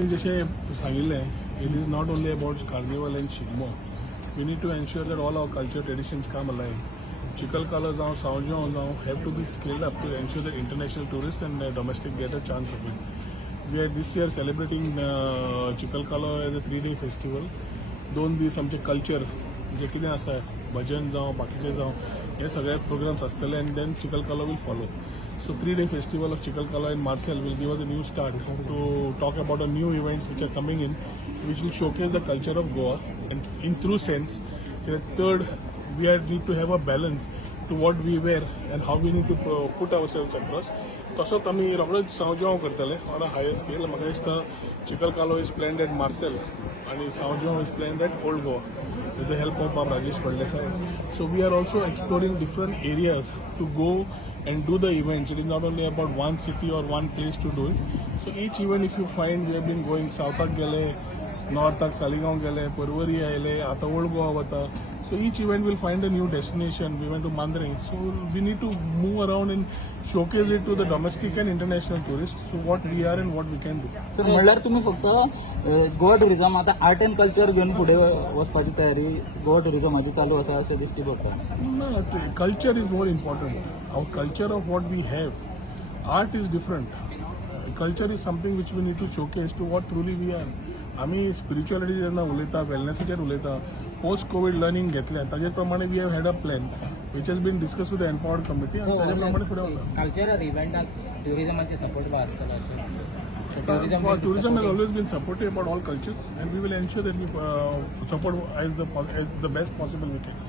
जैसे सांगिल्लें, it is not only about carnival and Shigmo. We need to ensure that all our culture traditions come alive. Chikalkala जाऊँ, Saujao जाऊँ have to be scaled up to ensure that international tourists and domestic get a chance of it. We are this year celebrating Chikalkala as a 3-day festival. 2 दीस आमचे culture जे कितें आसा भजन जावं बाकीचे जावं हे सगळे programmes आसतले and then Chikalkala will follow. So 3-day festival of Chikalkala in Marseille will give us a new start to talk about a new events which are coming in, which will showcase the culture of Goa. And in true sense, third, we need to have a balance to what we wear and how we need to put ourselves across. तसोच आमी रोखडोच सांवजाव करतले on a higher scale. म्हाका दिसता Chikalkala is planned at Marseille and Sanjao is planned at Old Goa with the help of Rajesh Pardesai. So we are also exploring different areas to go and do the events. It is not only about one city or one place to do it. So each event, if you find, we have been going south gele, north Saligaon gele, Parwari aile, ata Old Goa vata. So each event will find a new destination. We went to Mandre. So we need to move around and showcase it to the domestic and international tourists. So what we are and what we can do. Sir म्हणल्यार तुम्ही फक्त Goa tourism आता art and culture घेऊन पुढे वचपाची तयारी गोवा टुरिझमाची चालू आसा अशें दिसती पडटा. No, culture is more important. Our culture of what we have. Art is different. Culture is something which we need to showcase to what truly we are. आम्ही स्पिरिच्युअलिटी जेन्ना उलयता वेलनेसाचेर उलयता पोस्ट कोविड लर्निंग घेतलें ताजे प्रमाणे we have had a plan which has been discuss with the empowered committee आनी ताजे प्रमाणे फुडें वता. कल्चरल इव्हेंटाक ट्युरिझमाचे सपोर्ट आसतलो Tourism has always been supportive about all cultures and we will ensure that we support as the best possible we can.